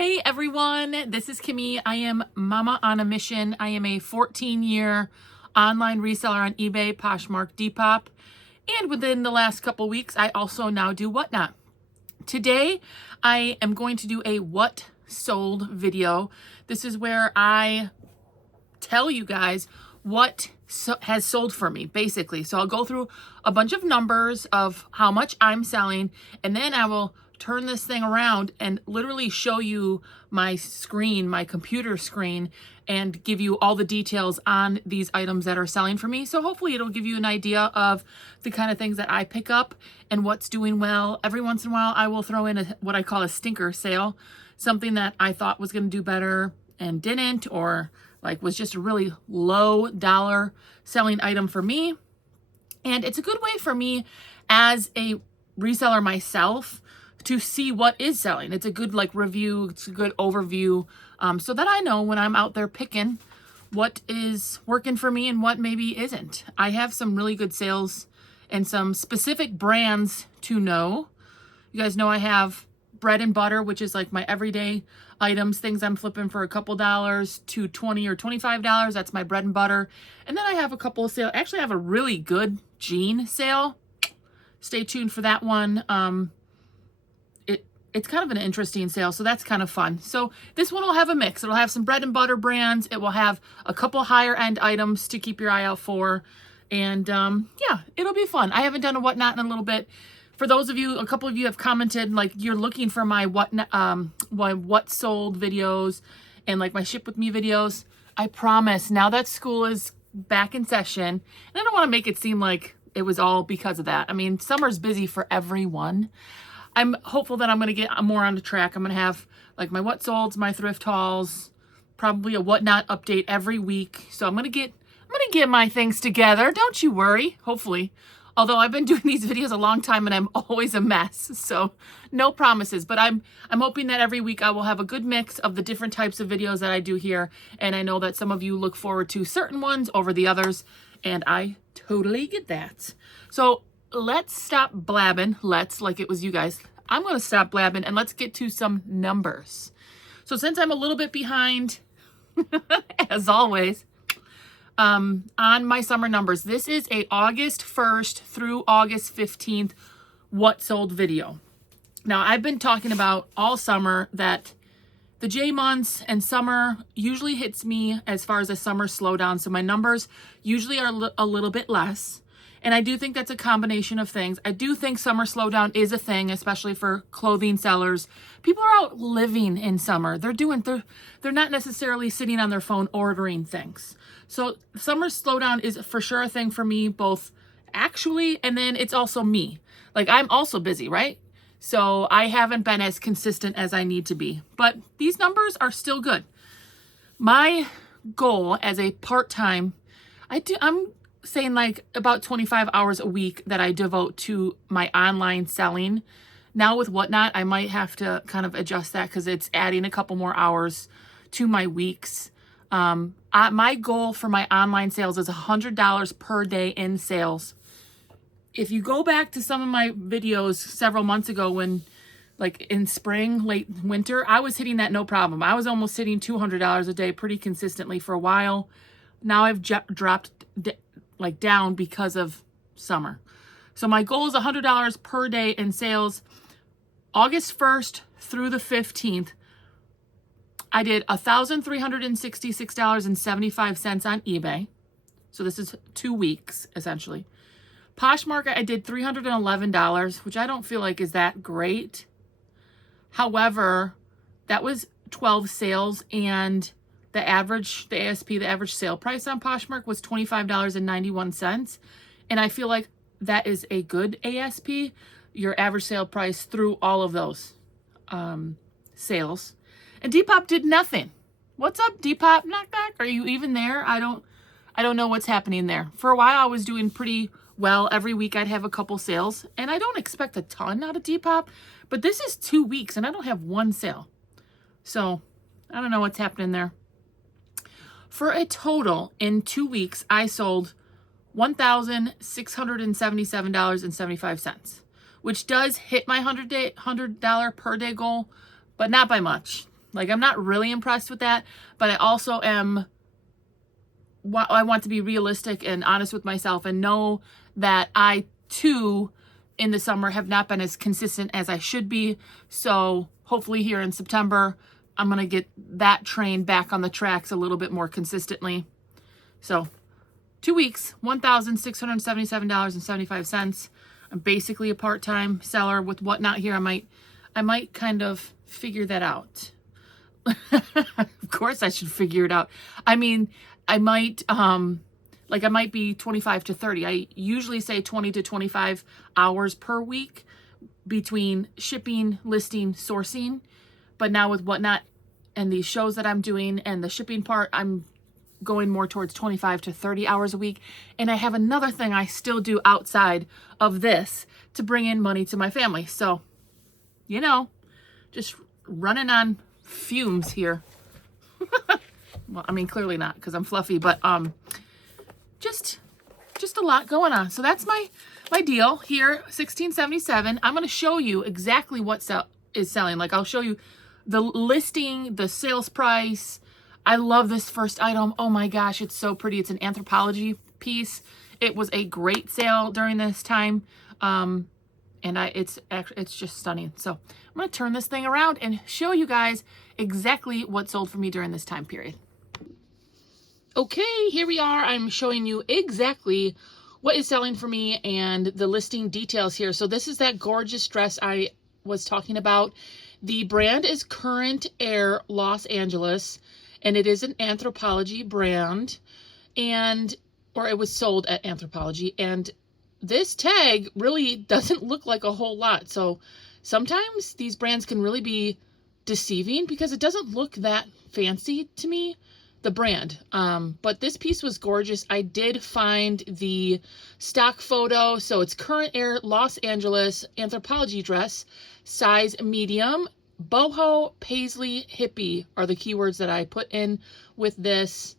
Hey everyone, this is Kimmy. I am Mama on a Mission. I am a 14-year online reseller on eBay, Poshmark, Depop, and within the last couple weeks, I also now do Whatnot. Today, I am going to do a what sold video. This is where I tell you guys what has sold for me, basically. So I'll go through a bunch of numbers of how much I'm selling, and then I will turn this thing around and literally show you my screen, my computer screen, and give you all the details on these items that are selling for me. So hopefully it'll give you an idea of the kind of things that I pick up and what's doing well. Every once in a while, I will throw in what I call a stinker sale, something that I thought was going to do better and didn't, or like was just a really low dollar selling item for me. And it's a good way for me as a reseller myself to see what is selling. It's a good review, it's a good overview, so that I know when I'm out there picking what is working for me and what maybe isn't. I have some really good sales and some specific brands to know. You guys know I have bread and butter, which is like my everyday items, things I'm flipping for a couple dollars to $20 or $25. That's my bread and butter. And then I have a couple of sales. Actually, I have a really good jean sale. Stay tuned for that one. It's kind of an interesting sale, so that's kind of fun. So this one will have a mix. It'll have some bread and butter brands. It will have a couple higher end items to keep your eye out for. And yeah, it'll be fun. I haven't done a Whatnot in a little bit. For those of you, a couple of you have commented like you're looking for my what sold videos and like my ship with me videos. I promise, now that school is back in session, and I don't want to make it seem like it was all because of that. I mean, summer's busy for everyone. I'm hopeful that I'm going to get more on the track. I'm going to have like my what solds, my thrift hauls, probably a Whatnot update every week. So I'm going to get my things together. Don't you worry. Hopefully. Although I've been doing these videos a long time and I'm always a mess. So no promises, but I'm hoping that every week I will have a good mix of the different types of videos that I do here. And I know that some of you look forward to certain ones over the others, and I totally get that. So let's stop blabbing. Like it was you guys. I'm going to stop blabbing and let's get to some numbers. So since I'm a little bit behind, as always, on my summer numbers, this is a August 1st through August 15th what sold video. Now, I've been talking about all summer that the J months and summer usually hits me as far as a summer slowdown. So my numbers usually are a little bit less. And I do think that's a combination of things. I do think summer slowdown is a thing, especially for clothing sellers. People are out living in summer. They're not necessarily sitting on their phone ordering things. So summer slowdown is for sure a thing for me, both actually, and then it's also me. Like I'm also busy, right? So I haven't been as consistent as I need to be, but these numbers are still good. My goal as a part-time, I'm saying like about 25 hours a week that I devote to my online selling. Now with Whatnot, I might have to kind of adjust that because it's adding a couple more hours to my weeks. My goal for my online sales is $100 per day in sales. If you go back to some of my videos several months ago when like in spring, late winter, I was hitting that no problem. I was almost hitting $200 a day pretty consistently for a while. Now I've dropped down because of summer. So my goal is $100 per day in sales. August 1st through the 15th, I did $1,366.75 on eBay. So this is 2 weeks, essentially. Poshmark, I did $311, which I don't feel like is that great. However, that was 12 sales, and the average sale price on Poshmark was $25.91. And I feel like that is a good ASP, your average sale price through all of those sales. And Depop did nothing. What's up, Depop? Knock, knock. Are you even there? I don't know what's happening there. For a while, I was doing pretty well. Every week I'd have a couple sales, and I don't expect a ton out of Depop, but this is 2 weeks and I don't have one sale. So I don't know what's happening there. For a total in 2 weeks, I sold $1,677.75, which does hit my $100 per day goal, but not by much. Like, I'm not really impressed with that, but I also am, I want to be realistic and honest with myself and know that I too in the summer have not been as consistent as I should be. So hopefully here in September, I'm going to get that train back on the tracks a little bit more consistently. So 2 weeks, $1,677.75. I'm basically a part-time seller with Whatnot here. I might kind of figure that out. Of course I should figure it out. I mean, I might be 25 to 30. I usually say 20 to 25 hours per week between shipping, listing, sourcing. But now with Whatnot and these shows that I'm doing and the shipping part, I'm going more towards 25 to 30 hours a week. And I have another thing I still do outside of this to bring in money to my family. So, you know, just running on fumes here. Well, I mean, clearly not because I'm fluffy, but just a lot going on. So that's my deal here, $16.77. I'm going to show you exactly what is selling. Like, I'll show you the listing, the sales price. I love this first item. Oh my gosh, it's so pretty. It's an Anthropologie piece. It was a great sale during this time. And it's just stunning. So I'm going to turn this thing around and show you guys exactly what sold for me during this time period. Okay, here we are. I'm showing you exactly what is selling for me and the listing details here. So this is that gorgeous dress I was talking about. The brand is Current Air Los Angeles, and it is an Anthropologie brand, or it was sold at Anthropologie, and this tag really doesn't look like a whole lot. So sometimes these brands can really be deceiving because it doesn't look that fancy to me, the brand. But this piece was gorgeous. I did find the stock photo. So it's Current Air Los Angeles Anthropologie dress, size medium. Boho, paisley, hippie are the keywords that I put in with this.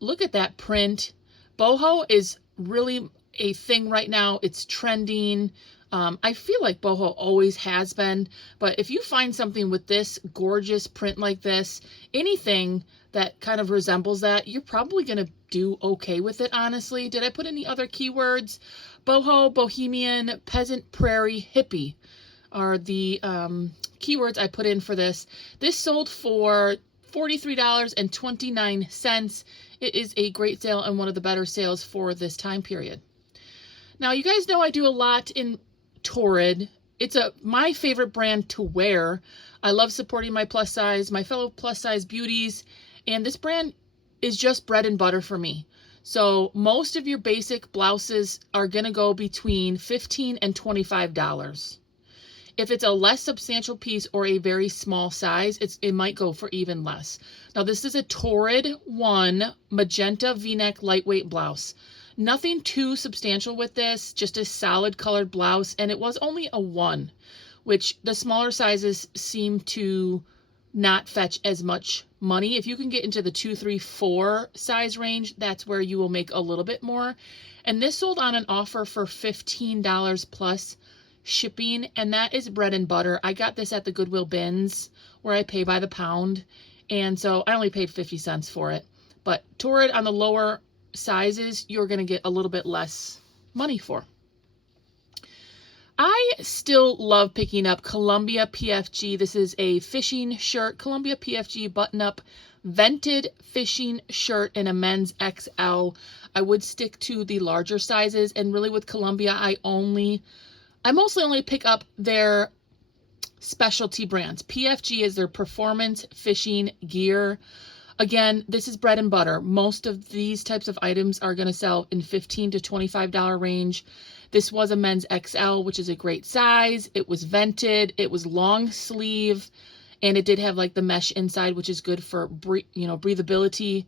Look at that print. Boho is really a thing right now. It's trending. I feel like boho always has been, but if you find something with this gorgeous print like this, anything that kind of resembles that, you're probably going to do okay with it, honestly. Did I put any other keywords? Boho, bohemian, peasant, prairie, hippie are the keywords I put in for this. This sold for $43.29. It is a great sale and one of the better sales for this time period. Now, you guys know I do a lot in Torrid. It's my favorite brand to wear. I love supporting my fellow plus size beauties, and this brand is just bread and butter for me. So most of your basic blouses are going to go between $15 and $25. If it's a less substantial piece or a very small size, it might go for even less. Now, this is a Torrid 1 magenta V-neck lightweight blouse. Nothing too substantial with this, just a solid colored blouse, and it was only a 1, which the smaller sizes seem to not fetch as much money. If you can get into the 2, 3, 4 size range, that's where you will make a little bit more. And this sold on an offer for $15 plus shipping, and that is bread and butter. I got this at the Goodwill bins where I pay by the pound, and so I only paid 50 cents for it. But Torrid on the lower sizes, you're going to get a little bit less money for. I still love picking up Columbia PFG. This is a fishing shirt, Columbia PFG button-up vented fishing shirt in a men's XL. I would stick to the larger sizes, and really with Columbia, I mostly only pick up their specialty brands. PFG is their performance fishing gear. Again, this is bread and butter. Most of these types of items are going to sell in $15 to $25 range. This was a men's XL, which is a great size. It was vented. It was long sleeve, and it did have like the mesh inside, which is good for breathability.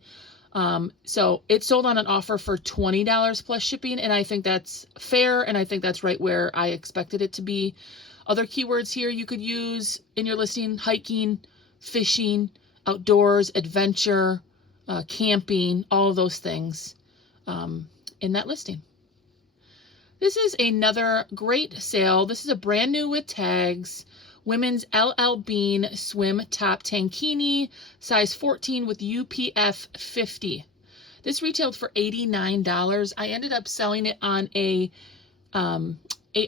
So it sold on an offer for $20 plus shipping, and I think that's fair, and I think that's right where I expected it to be. Other keywords here you could use in your listing: hiking, fishing, outdoors, adventure, camping, all of those things in that listing. This is another great sale. This is a brand new with tags women's LL Bean swim top tankini, size 14 with UPF 50. This retailed for $89. I ended up selling it on a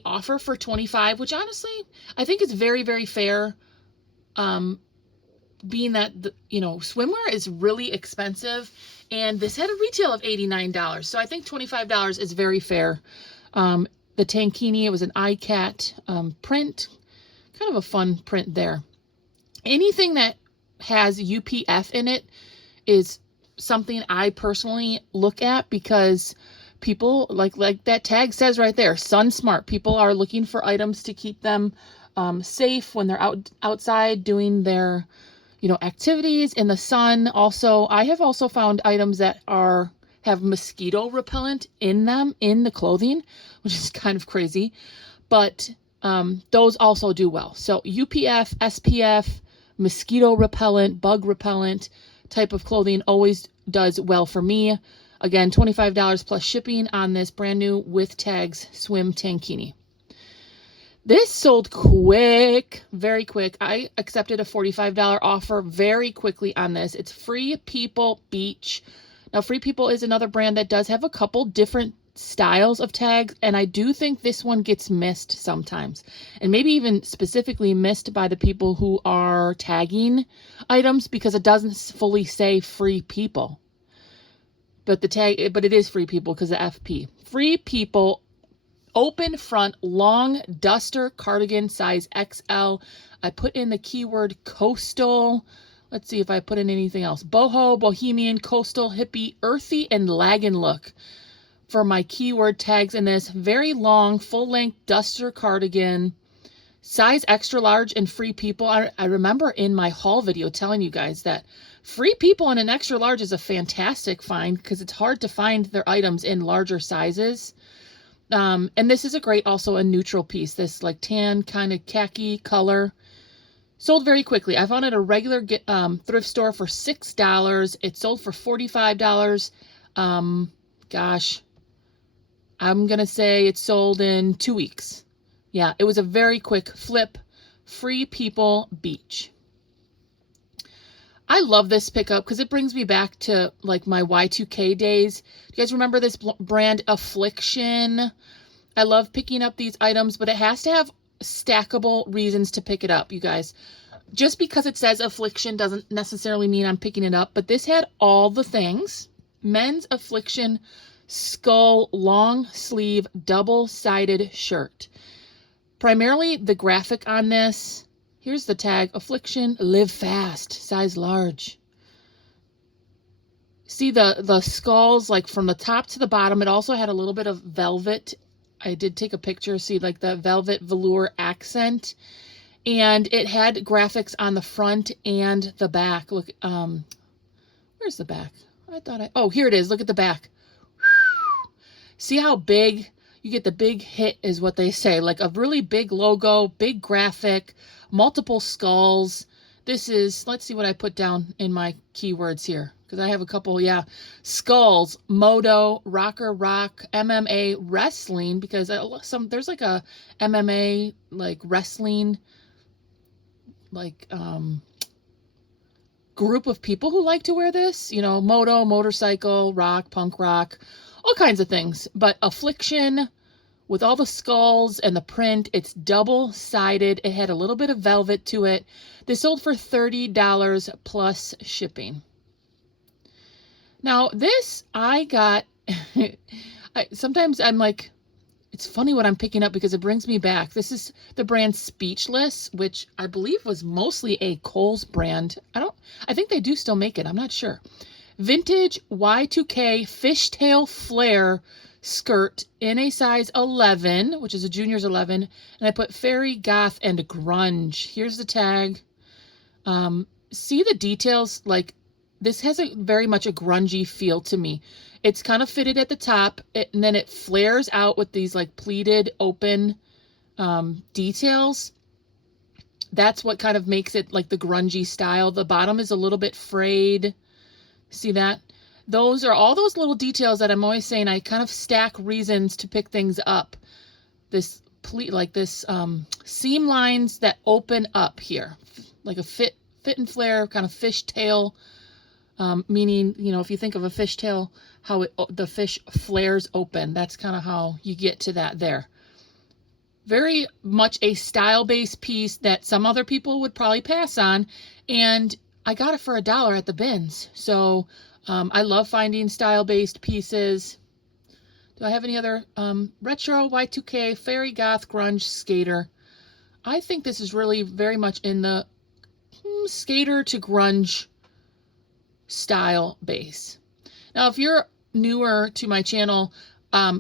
offer for $25, which honestly I think is very, very fair. Being that swimwear is really expensive, and this had a retail of $89, so I think $25 is very fair. The tankini, it was an iCat print, kind of a fun print there. Anything that has UPF in it is something I personally look at, because people, like that tag says right there, sun smart. People are looking for items to keep them safe when they're outside doing their activities in the sun. Also, I have also found items that have mosquito repellent in them in the clothing, which is kind of crazy, but those also do well. So UPF, SPF, mosquito repellent, bug repellent type of clothing always does well for me. Again, $25 plus shipping on this brand new with tags swim tankini. This sold quick, very quick. I accepted a $45 offer very quickly on this. It's Free People Beach. Now, Free People is another brand that does have a couple different styles of tags, and I do think this one gets missed sometimes, and maybe even specifically missed by the people who are tagging items, because it doesn't fully say Free People. But it is Free People because of FP. Free People open front long duster cardigan, size XL. I put in the keyword coastal. Let's see if I put in anything else. Boho, bohemian, coastal, hippie, earthy, and lagging look for my keyword tags in this. Very long, full-length duster cardigan, size extra large, and Free People. I remember in my haul video telling you guys that Free People in an extra large is a fantastic find, because it's hard to find their items in larger sizes. And this is also a neutral piece, this like tan kind of khaki color. Sold very quickly. I found it at a regular thrift store for $6. It sold for $45. Gosh, I'm going to say it sold in 2 weeks. Yeah, it was a very quick flip. Free People Beach. I love this pickup because it brings me back to like my Y2K days. Do you guys remember this brand Affliction? I love picking up these items, but it has to have stackable reasons to pick it up, you guys. Just because it says Affliction doesn't necessarily mean I'm picking it up, but this had all the things. Men's Affliction skull long sleeve double-sided shirt. Primarily the graphic on this. Here's the tag, Affliction, live fast, size large. See the skulls, like from the top to the bottom. It also had a little bit of velvet. I did take a picture, see like the velvet velour accent. And it had graphics on the front and the back. Look, where's the back? Oh, here it is. Look at the back. See how big? You get the big hit is what they say. Like a really big logo, big graphic, multiple skulls. This is, let's see what I put down in my keywords here, because I have a couple, skulls, moto, rocker, rock, MMA, wrestling, because there's like a MMA, like wrestling, like group of people who like to wear this, moto, motorcycle, rock, punk rock, all kinds of things. But Affliction, with all the skulls and the print, it's double-sided. It had a little bit of velvet to it. This sold for $30 plus shipping. Now, this I got, sometimes I'm like, it's funny what I'm picking up because it brings me back. This is the brand Speechless, which I believe was mostly a Kohl's brand. I think they do still make it. I'm not sure. Vintage Y2K fishtail flare skirt in a size 11, which is a junior's 11, and I put fairy, goth, and grunge. Here's the tag. See the details? Like, this has very much a grungy feel to me. It's kind of fitted at the top, and then it flares out with these like pleated open details. That's what kind of makes it like the grungy style. The bottom is a little bit frayed. See that? Those are all those little details that I'm always saying I kind of stack reasons to pick things up. This like this seam lines that open up here, like a fit and flare kind of fishtail, meaning, you know, if you think of a fishtail, how the fish flares open, that's kind of how you get to that there. Very much a style-based piece that some other people would probably pass on, and I got it for $1 at the bins. So I love finding style-based pieces. Do I have any other? Retro, Y2K, Fairy Goth, Grunge, Skater. I think this is really very much in the skater to grunge style base. Now, if you're newer to my channel,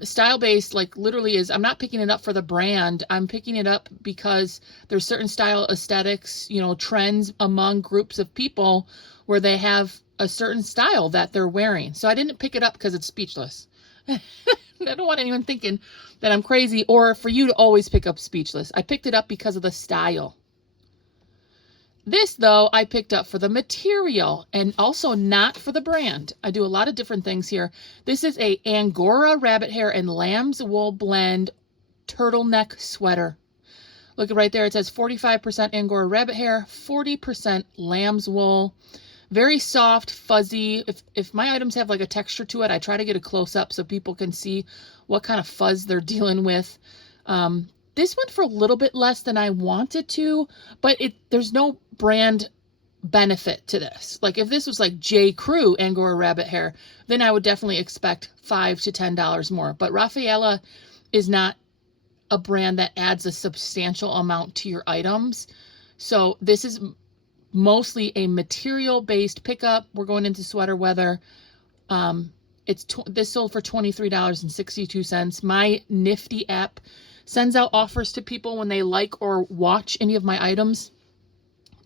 style based, like, literally is, I'm not picking it up for the brand. I'm picking it up because there's certain style aesthetics, you know, trends among groups of people where they have a certain style that they're wearing. So I didn't pick it up because it's Speechless. I don't want anyone thinking that I'm crazy, or for you to always pick up Speechless. I picked it up because of the style. This, though, I picked up for the material and also not for the brand. I do a lot of different things here. This is a Angora rabbit hair and lamb's wool blend turtleneck sweater. Look right there. It says 45% Angora rabbit hair, 40% lamb's wool. Very soft, fuzzy. If my items have like a texture to it, I try to get a close-up so people can see what kind of fuzz they're dealing with. This went for a little bit less than I wanted to, but there's no brand benefit to this. Like, if this was like J. Crew Angora rabbit hair, then I would definitely expect $5 to $10 more. But Rafaela is not a brand that adds a substantial amount to your items. So this is mostly a material-based pickup. We're going into sweater weather. This sold for $23.62. My Nifty app sends out offers to people when they like or watch any of my items.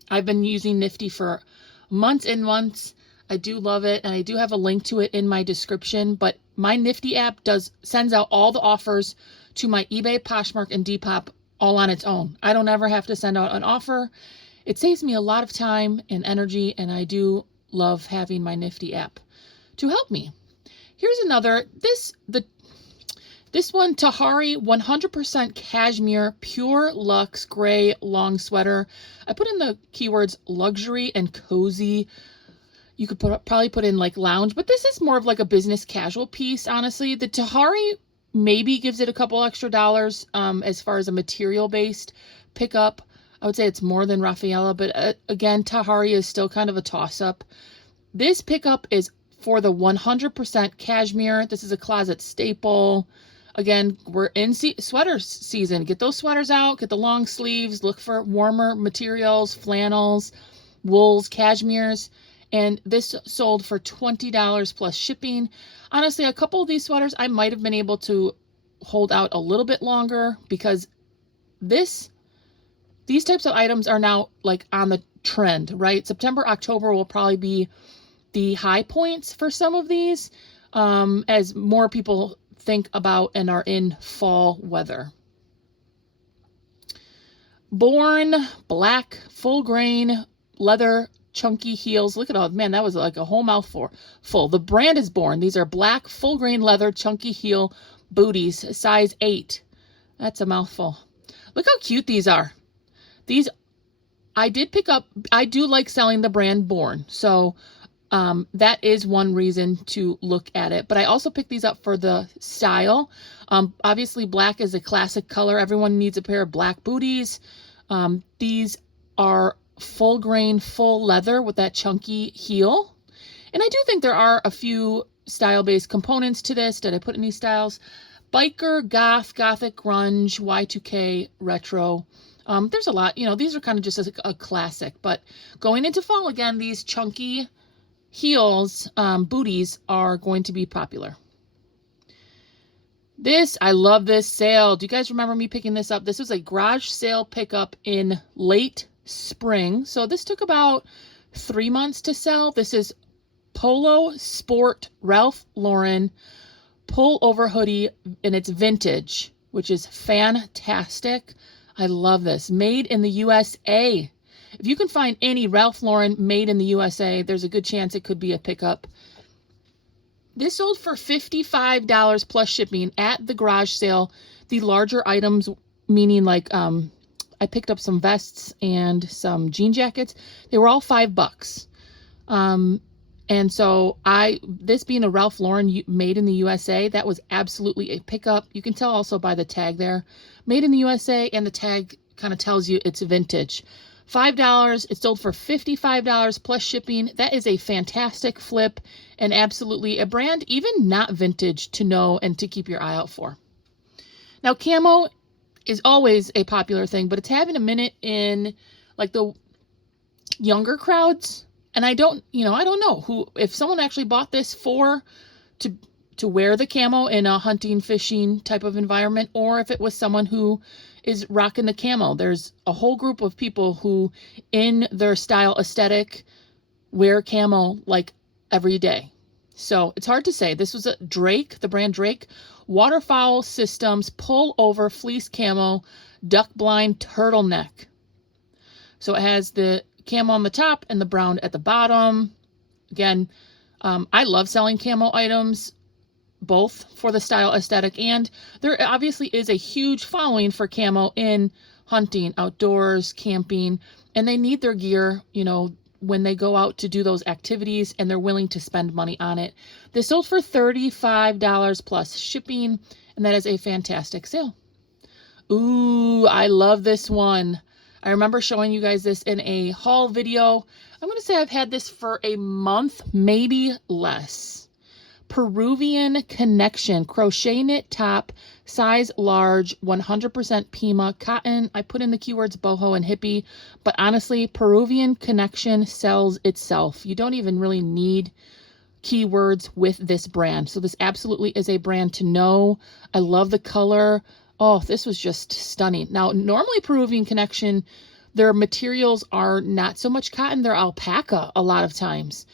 I've been using Nifty for months and months. I do love it, and I do have a link to it in my description, but my Nifty app sends out all the offers to my eBay, Poshmark, and Depop all on its own. I don't ever have to send out an offer. It saves me a lot of time and energy, and I do love having my Nifty app to help me. Here's another, this one, Tahari 100% cashmere pure luxe gray long sweater. I put in the keywords luxury and cozy. You could probably put in like lounge, but this is more of like a business casual piece, honestly. The Tahari maybe gives it a couple extra dollars as far as a material-based pickup. I would say it's more than Rafaela, but again, Tahari is still kind of a toss-up. This pickup is for the 100% cashmere. This is a closet staple. Again, we're in sweater season. Get those sweaters out, get the long sleeves, look for warmer materials, flannels, wools, cashmeres. And this sold for $20 plus shipping. Honestly, a couple of these sweaters, I might have been able to hold out a little bit longer because these types of items are now like on the trend, right? September, October will probably be the high points for some of these as more people think about and are in fall weather. Born black, full grain, leather, chunky heels. Look at all, man, that was like a whole mouthful. The brand is Born. These are black, full grain leather, chunky heel booties, size 8. That's a mouthful. Look how cute these are. These I did pick up. I do like selling the brand Born. So that is one reason to look at it. But I also picked these up for the style. Obviously, black is a classic color. Everyone needs a pair of black booties. These are full grain, full leather with that chunky heel. And I do think there are a few style-based components to this. Did I put any styles? Biker, goth, gothic, grunge, Y2K, retro. There's a lot. You know, these are kind of just a classic. But going into fall again, these chunky heels, booties are going to be popular. I love this sale. Do you guys remember me picking this up? This was a garage sale pickup in late spring. So this took about 3 months to sell. This is Polo Sport Ralph Lauren pullover hoodie, and it's vintage, which is fantastic. I love this. Made in the USA. If you can find any Ralph Lauren made in the USA, there's a good chance it could be a pickup. This sold for $55 plus shipping at the garage sale. The larger items meaning like I picked up some vests and some jean jackets. They were all $5. And so this being a Ralph Lauren made in the USA, that was absolutely a pickup. You can tell also by the tag there, made in the USA, and the tag kind of tells you it's vintage. $5, it sold for $55 plus shipping. That is a fantastic flip and absolutely a brand, even not vintage, to know and to keep your eye out for. Now, camo is always a popular thing, but it's having a minute in like the younger crowds. And I don't know who, if someone actually bought this to wear the camo in a hunting, fishing type of environment, or if it was someone who is rocking the camo. There's a whole group of people who, in their style aesthetic, wear camo like every day. So it's hard to say. This was a Drake, the brand Drake, Waterfowl Systems pull over fleece camo duck blind turtleneck. So it has the camo on the top and the brown at the bottom. Again, I love selling camo items, both for the style aesthetic, and there obviously is a huge following for camo in hunting, outdoors, camping, and they need their gear, when they go out to do those activities, and they're willing to spend money on it. This sold for $35 plus shipping, and that is a fantastic sale. Ooh, I love this one. I remember showing you guys this in a haul video. I'm going to say I've had this for a month, maybe less. Peruvian Connection crochet knit top, size large, 100% Pima cotton. I put in the keywords boho and hippie, but honestly, Peruvian Connection sells itself. You don't even really need keywords with this brand. So this absolutely is a brand to know. I love the color. Oh, this was just stunning. Now, normally Peruvian Connection, their materials are not so much cotton, they're alpaca a lot of times.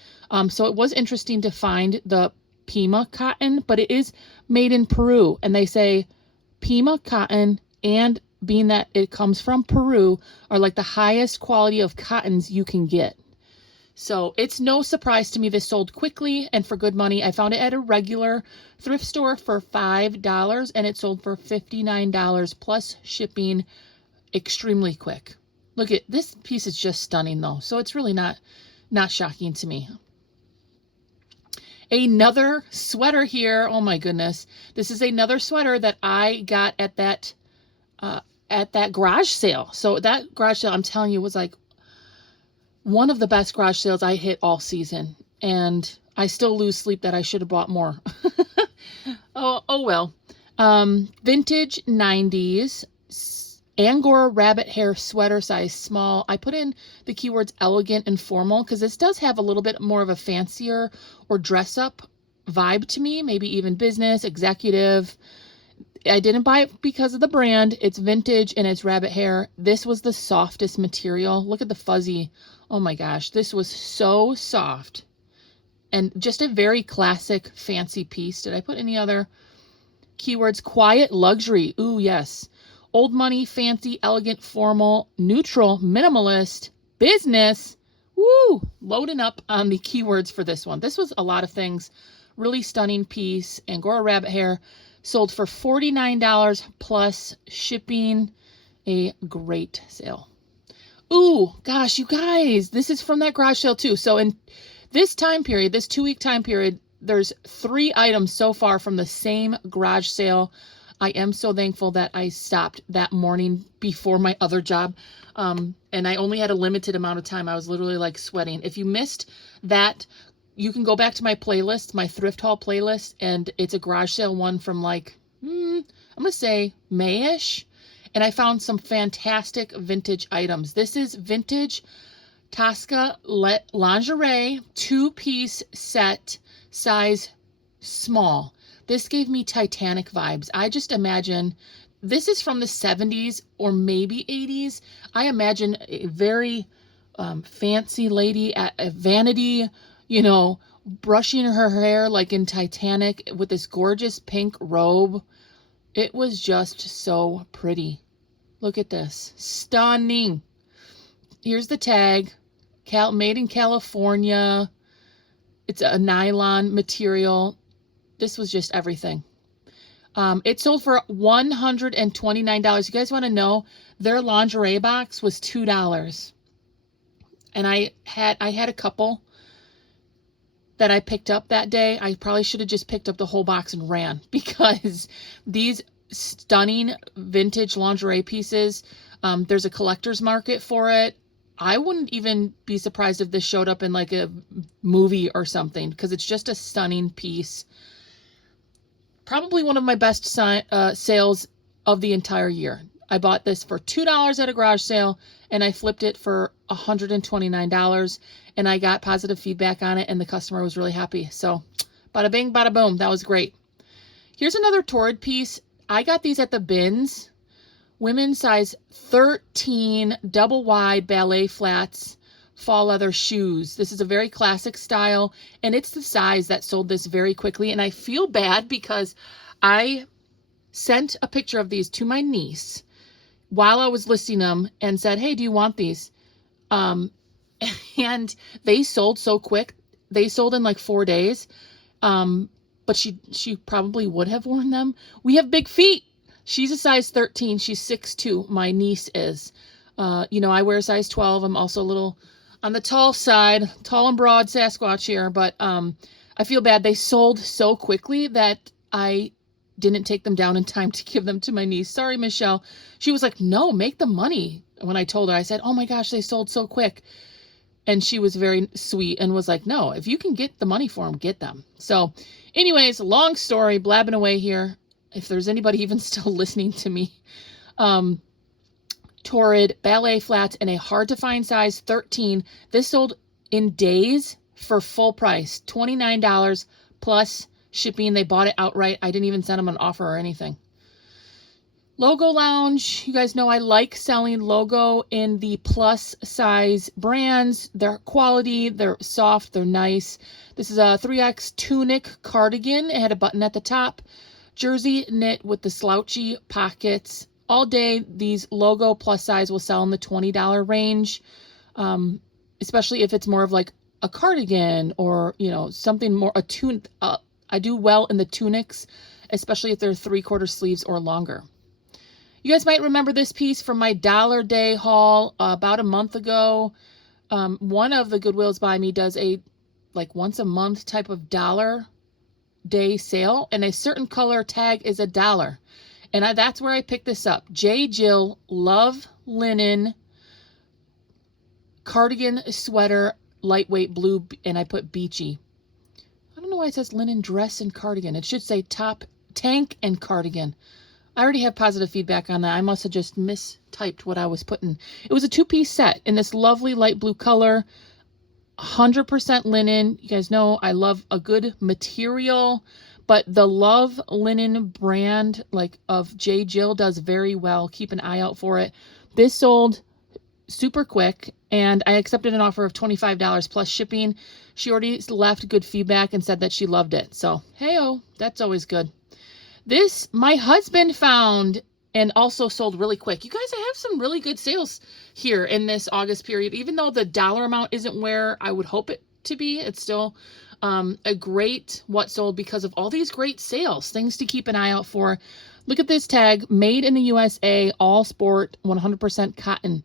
So it was interesting to find the Pima cotton, but it is made in Peru, and they say Pima cotton, and being that it comes from Peru, are like the highest quality of cottons you can get. So it's no surprise to me this sold quickly and for good money. I found it at a regular thrift store for $5, and it sold for $59 plus shipping extremely quick. Look at this piece, is just stunning though. So it's really not shocking to me. Another sweater here. Oh my goodness. This is another sweater that I got at that garage sale. So that garage sale, I'm telling you, was like one of the best garage sales I hit all season. And I still lose sleep that I should have bought more. Oh well. Vintage 90s Angora rabbit hair sweater, size small. I put in the keywords elegant and formal because this does have a little bit more of a fancier or dress up vibe to me, maybe even business, executive. I didn't buy it because of the brand. It's vintage and it's rabbit hair. This was the softest material. Look at the fuzzy. Oh my gosh, this was so soft. And just a very classic, fancy piece. Did I put any other keywords? Quiet luxury. Ooh, yes. Old money, fancy, elegant, formal, neutral, minimalist, business. Woo! Loading up on the keywords for this one. This was a lot of things. Really stunning piece. Angora rabbit hair. Sold for $49 plus shipping. A great sale. Ooh, gosh, you guys. This is from that garage sale too. So in this time period, this 2-week time period, there's 3 items so far from the same garage sale. I am so thankful that I stopped that morning before my other job. And I only had a limited amount of time. I was literally like sweating. If you missed that, you can go back to my playlist, my thrift haul playlist, and it's a garage sale one from like, I'm going to say May-ish. And I found some fantastic vintage items. This is vintage Tosca lingerie 2-piece set, size small. This gave me Titanic vibes. I just imagine, this is from the 70s or maybe 80s. I imagine a very fancy lady at a vanity, brushing her hair like in Titanic with this gorgeous pink robe. It was just so pretty. Look at this. Stunning. Here's the tag. Made in California. It's a nylon material. This was just everything. It sold for $129. You guys want to know, their lingerie box was $2. And I had a couple that I picked up that day. I probably should have just picked up the whole box and ran, because these stunning vintage lingerie pieces, there's a collector's market for it. I wouldn't even be surprised if this showed up in like a movie or something, because it's just a stunning piece. Probably one of my best sales of the entire year. I bought this for $2 at a garage sale, and I flipped it for $129, and I got positive feedback on it, and the customer was really happy. So bada bing, bada boom. That was great. Here's another Torrid piece. I got these at the bins. Women's size 13 double wide ballet flats fall leather shoes. This is a very classic style, and it's the size that sold this very quickly. And I feel bad because I sent a picture of these to my niece while I was listing them and said, hey, do you want these? And they sold so quick. They sold in like 4 days. But she probably would have worn them. We have big feet. She's a size 13. She's 6'2". My niece is. You know, I wear a size 12. I'm also a little on the tall side, tall and broad Sasquatch here. But I feel bad. They sold so quickly that I didn't take them down in time to give them to my niece. Sorry, Michelle. She was like, no, make the money. When I told her, I said, oh my gosh, they sold so quick. And she was very sweet and was like, no, if you can get the money for them, get them. So anyways, long story, blabbing away here. If there's anybody even still listening to me. Torrid ballet flats in a hard to find size 13. This sold in days for full price, $29 plus shipping. They bought it outright. I didn't even send them an offer or anything. Logo Lounge. You guys know I like selling logo in the plus size brands. They're quality, they're soft, they're nice. This is a 3X tunic cardigan. It had a button at the top. Jersey knit with the slouchy pockets. All day, these logo plus size will sell in the $20 range, especially if it's more of like a cardigan or, you know, something more, a tunic. I do well in the tunics, especially if they're 3/4 sleeves or longer. You guys might remember this piece from my Dollar Day haul about a month ago. One of the Goodwills by me does a like once a month type of Dollar Day sale, and a certain color tag is $1. And that's where I picked this up. J. Jill Love Linen Cardigan Sweater, lightweight blue, and I put beachy. I don't know why it says linen dress and cardigan. It should say top tank and cardigan. I already have positive feedback on that. I must have just mistyped what I was putting. It was a 2-piece set in this lovely light blue color, 100% linen. You guys know I love a good material, but the Love Linen brand like of J. Jill does very well. Keep an eye out for it. This sold super quick, and I accepted an offer of $25 plus shipping. She already left good feedback and said that she loved it. So, hey-oh, that's always good. This, my husband found and also sold really quick. You guys, I have some really good sales here in this August period. Even though the dollar amount isn't where I would hope it to be, it's still a great what sold because of all these great sales. Things to keep an eye out for. Look at this tag, made in the USA, all sport, 100% cotton.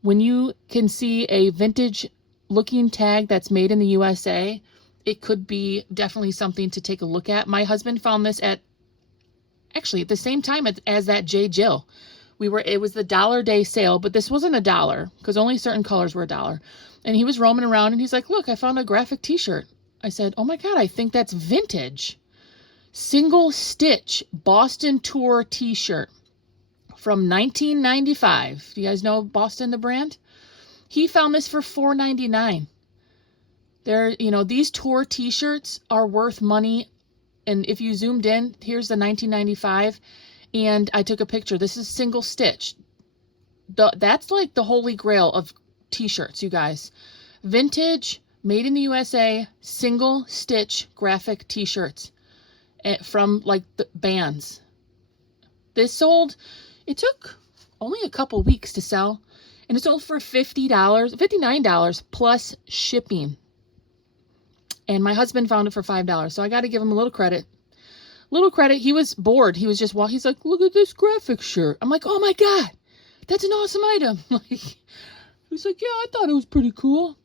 When you can see a vintage looking tag that's made in the USA, it could be definitely something to take a look at. My husband found this at the same time as that J. Jill. It was the Dollar Day sale, but this wasn't $1 because only certain colors were $1. And he was roaming around and he's like, look, I found a graphic t-shirt. I said, oh my God, I think that's vintage. Single stitch Boston Tour t-shirt from 1995. Do you guys know Boston, the brand? He found this for $4.99. These tour t-shirts are worth money. And if you zoomed in, here's the 1995, and I took a picture. This is single stitch. That's like the holy grail of t-shirts, you guys. Vintage, made in the USA, single stitch graphic t-shirts from like the bands. This sold, it took only a couple weeks to sell, and it sold for $59 plus shipping. And my husband found it for $5, so I got to give him a little credit. little credit. He was bored. He was just walking. He's like, look at this graphic shirt. I'm like, oh my God, that's an awesome item. Like, he's like, yeah, I thought it was pretty cool.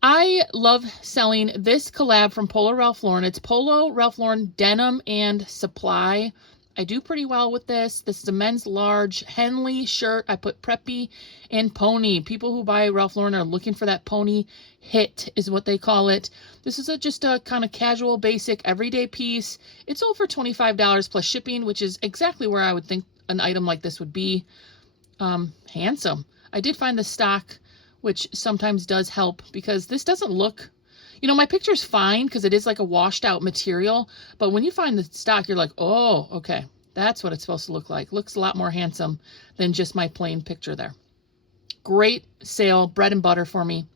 I love selling this collab from Polo Ralph Lauren. It's Polo Ralph Lauren Denim and Supply. I do pretty well with this. This is a men's large Henley shirt. I put preppy and pony. People who buy Ralph Lauren are looking for that pony hit is what they call it. This is just a kind of casual, basic, everyday piece. It's sold for $25 plus shipping, which is exactly where I would think an item like this would be. Handsome. I did find the stock, which sometimes does help because this doesn't look, you know, my picture's fine because it is like a washed out material, but when you find the stock, you're like, oh, okay, that's what it's supposed to look like. Looks a lot more handsome than just my plain picture there. Great sale, bread and butter for me.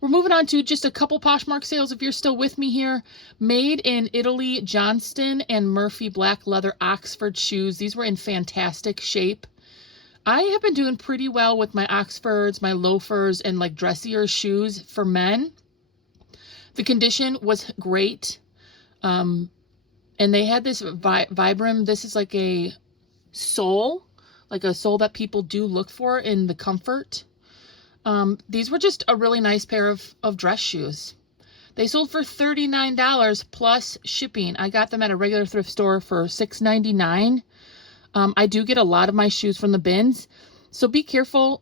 We're moving on to just a couple Poshmark sales if you're still with me here. Made in Italy, Johnston and Murphy black leather Oxford shoes. These were in fantastic shape. I have been doing pretty well with my Oxfords, my loafers, and like dressier shoes for men. The condition was great. And they had this Vibram. This is like a sole that people do look for in the comfort. These were just a really nice pair of dress shoes. They sold for $39 plus shipping. I got them at a regular thrift store for $6.99. I do get a lot of my shoes from the bins, so be careful.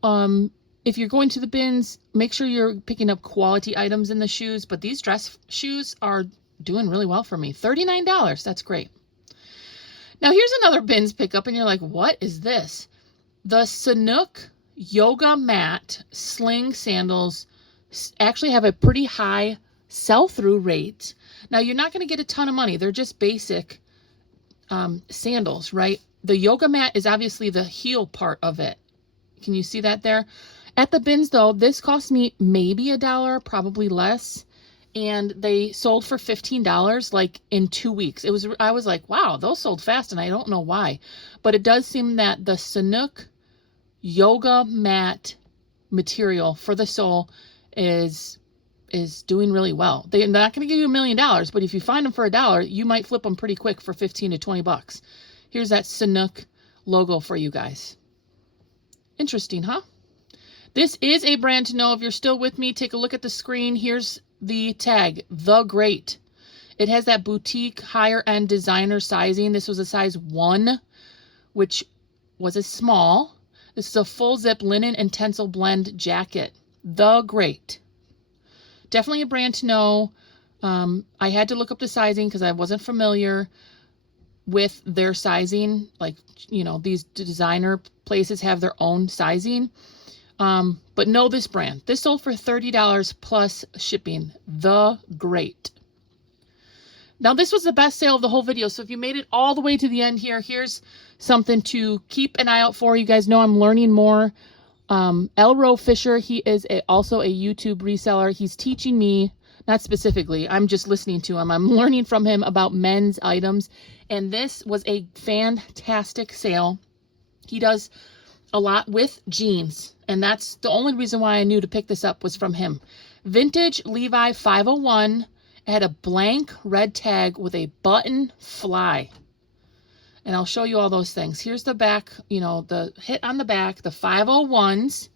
If you're going to the bins, make sure you're picking up quality items in the shoes, but these dress shoes are doing really well for me. $39, that's great. Now here's another bins pickup, and you're like, what is this? The Sanuk Yoga Mat Sling Sandals actually have a pretty high sell-through rate. Now you're not going to get a ton of money. They're just basic sandals, right? The yoga mat is obviously the heel part of it. Can you see that there? At the bins though, this cost me maybe $1, probably less. And they sold for $15 like in 2 weeks. I was like, wow, those sold fast, and I don't know why. But it does seem that the Sanuk yoga mat material for the sole is doing really well. They're not going to give you $1 million, but if you find them for $1, you might flip them pretty quick for 15 to 20 bucks. Here's that Sanuk logo for you guys. Interesting, huh? This is a brand to know. If you're still with me, take a look at the screen. Here's the tag, The Great. It has that boutique, higher-end designer sizing. This was a size 1, which was a small. This is a full zip linen and tencel blend jacket. The Great. Definitely a brand to know. I had to look up the sizing because I wasn't familiar with their sizing. Like, you know, these designer places have their own sizing. But know this brand. This sold for $30 plus shipping. The Great. Now, this was the best sale of the whole video. So if you made it all the way to the end here, here's something to keep an eye out for. You guys know I'm learning more. Elro Fisher, he is also a YouTube reseller. He's teaching me, not specifically, I'm just listening to him. I'm learning from him about men's items. And this was a fantastic sale. He does a lot with jeans. And that's the only reason why I knew to pick this up was from him. Vintage Levi 501. It had a blank red tag with a button fly. And I'll show you all those things. Here's the back, you know, the hit on the back, the 501s.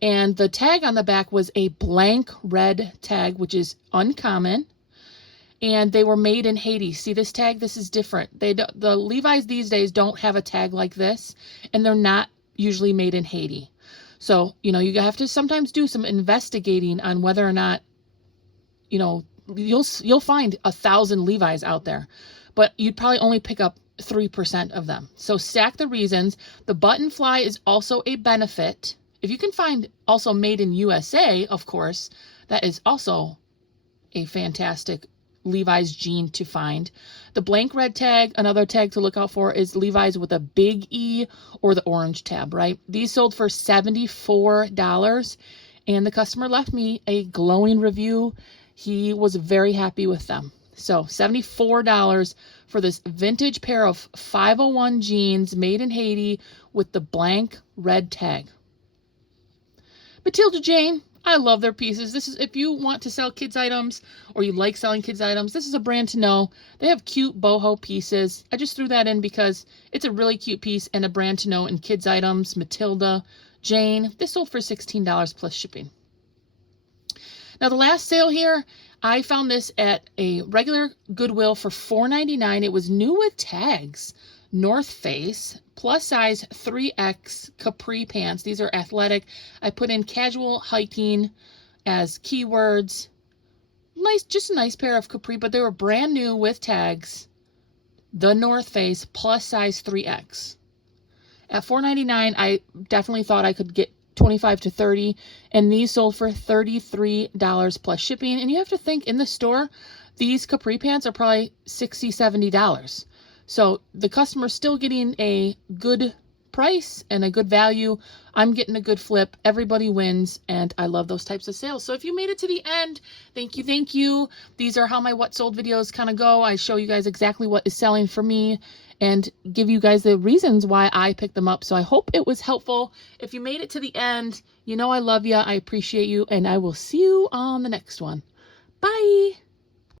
And the tag on the back was a blank red tag, which is uncommon. And they were made in Haiti. See this tag? This is different. The Levi's these days don't have a tag like this. And they're not usually made in Haiti. So, you know, you have to sometimes do some investigating on whether or not, you know, you'll find 1,000 Levi's out there. But you'd probably only pick up 3% of them. So stack the reasons. The button fly is also a benefit. If you can find also made in USA, of course, that is also a fantastic Levi's jean to find. The blank red tag, another tag to look out for is Levi's with a big E or the orange tab, right? These sold for $74 and the customer left me a glowing review. He was very happy with them. So $74 for this vintage pair of 501 jeans made in Haiti with the blank red tag. Matilda Jane, I love their pieces. This is, if you want to sell kids items or you like selling kids items, this is a brand to know. They have cute boho pieces. I just threw that in because it's a really cute piece and a brand to know in kids items. Matilda, Jane. This sold for $16 plus shipping. Now the last sale here, I found this at a regular Goodwill for $4.99. It was new with tags. North Face, plus size 3X capri pants. These are athletic. I put in casual hiking as keywords. Nice, just a nice pair of capri, but they were brand new with tags. The North Face, plus size 3X. At $4.99, I definitely thought I could get 25 to 30, and these sold for $33 plus shipping. And you have to think, in the store, these capri pants are probably $60, $70. So the customer's still getting a good price and a good value. I'm getting a good flip. Everybody wins, and I love those types of sales. So if you made it to the end, thank you, thank you. These are how my what sold videos kind of go. I show you guys exactly what is selling for me and give you guys the reasons why I picked them up. So I hope it was helpful. If you made it to the end, you know I love you. I appreciate you, and I will see you on the next one. Bye.